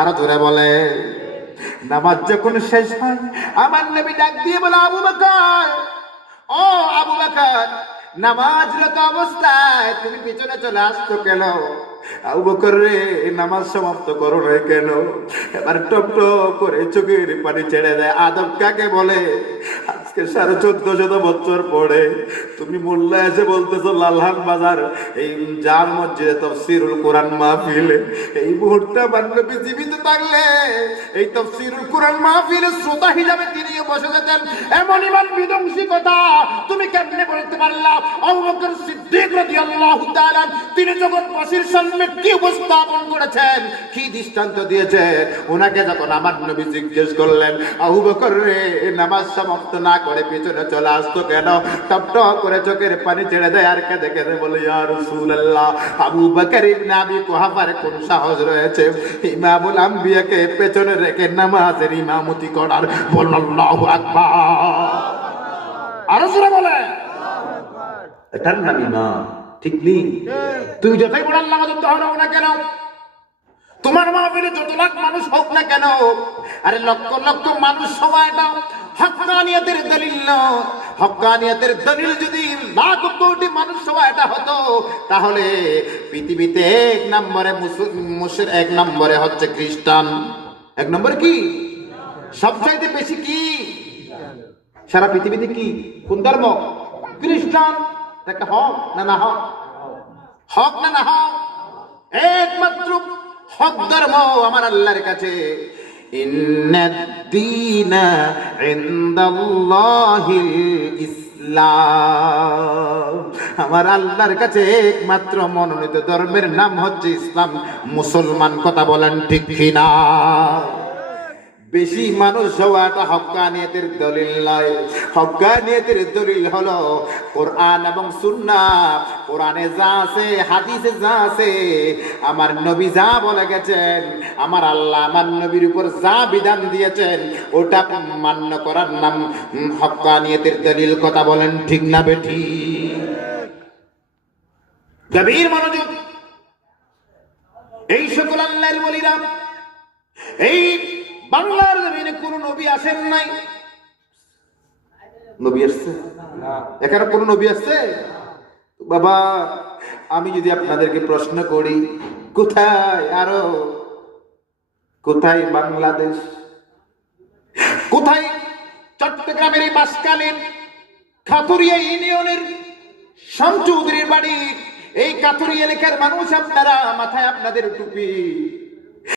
আর ধরে বলে নামাজ যখন শেষ হয় আমার নবী ডাক দিয়ে বলে আবু বকর, ও আবু বকর, নামাজরত অবস্থায় তুমি পিছনে চলে আসতো কেন? আবু বকর রে, নামাজ সমাপ্ত করো না কেন? এবার টপ টপ করে চোখের পানি ছেড়ে দেয়। আদব কাকে বলে? আজকে 1450 বছর পরে তুমি মোল্লা এসে বলতেছো লালহান বাজার এই জাম মসজিদে তাফসীরুল কোরআন মাহফিলে এই মুহূর্তে আমার নবী জীবিত থাকলে এই তাফসীরুল কোরআন মাহফিলে শ্রোতা হিসাবে তিনিও বসে যেতেন। এমন ইমান বিধ্বংসী কথা তুমি কেমনে বলতে পারলা? আবু বকর সিদ্দিক রাদিয়াল্লাহু তাআলা তিনি জগৎবাসীর সামনে কি উপস্থাপন করেছেন, কি দৃষ্টান্ত দিয়েছেন। ওনাকে যখন আমার নবী জিজ্ঞেস করলেন আবু বকর রে, নামাজ সমাপ্ত না করে পিছনে চলে আসতো কেন? টপ টপ করে চোখের পানি ছেড়ে দেয় আর কেঁদে কেঁদে বলে ইয়া রাসূলুল্লাহ, আবু বকর ইবনে আবি কুহাফার কোন সাহস রয়েছে ইমামুল আম্বিয়াকে পেছনে রেখে নামাজের ইমামতি করার? বলুন আল্লাহু আকবার। আরো জোরে বলে, এটার নাম ইমাম, ঠিক নেই? তুই যতই বড় আল্লাহ মাদুদ হও না কেন, তোমার মাহফিলে যত লাখ মানুষ হোক না কেন, আরে লক্ষ লক্ষ মানুষ সময়টা হক্কানিয়তের দলিল নয়। হক্কানিয়তের দলিল যদি লাখ কোটি মানুষ সময়টা হতো, তাহলে পৃথিবীতে এক নম্বরে মুসলিম, এক নম্বরে হচ্ছে খ্রিস্টান। এক নম্বরে কি? সবচাইতে বেশি কি সারা পৃথিবীতে কি কোন ধর্ম? খ্রিস্টান। একটা হক না না হক? হক না না হক? একমাত্র হক ধর্ম আমার আল্লাহর কাছে। ইন্নাদ-দীনা ইনদাল্লাহিল ইসলাম। আমার আল্লাহর কাছে একমাত্র মনোনীত ধর্মের নাম হচ্ছে ইসলাম, মুসলমান। কথা বলেন ঠিক কিনা? বেশি মানুষ হওয়াটা হক্কানিয়তের দলিল নয়। হক্কানিয়তের দলিল হলো কোরআন এবং সুন্নাহ। কোরআনে যা আছে, হাদিসে যা আছে, আমার নবী যা বলে গেছেন, আমার আল্লাহ আমার নবীর উপর যা বিধান দিয়েছেন, ওটা মান্য করার নাম হক্কানিয়তের দলিল। কথা বলেন ঠিক না বেঠি? গভীর মনোযোগ। এই সকল আল্লাহর ওলিরা এই বাংলার জমিনে কোন নবী আসেন নাই। নবী আসছে? এখানে কোন নবী আসছে? বাবা, আমি যদি আপনাদেরকে প্রশ্ন করি, কোথায় আরব, কোথায় বাংলাদেশ, কোথায় চট্টগ্রামের এই বাসকালীন খাতুরিয়া ইউনিয়নের শামচৌধুরীর বাড়ি, এই কাতুরিয়া এলাকার মানুষ আপনারা, মাথায় আপনাদের টুপি,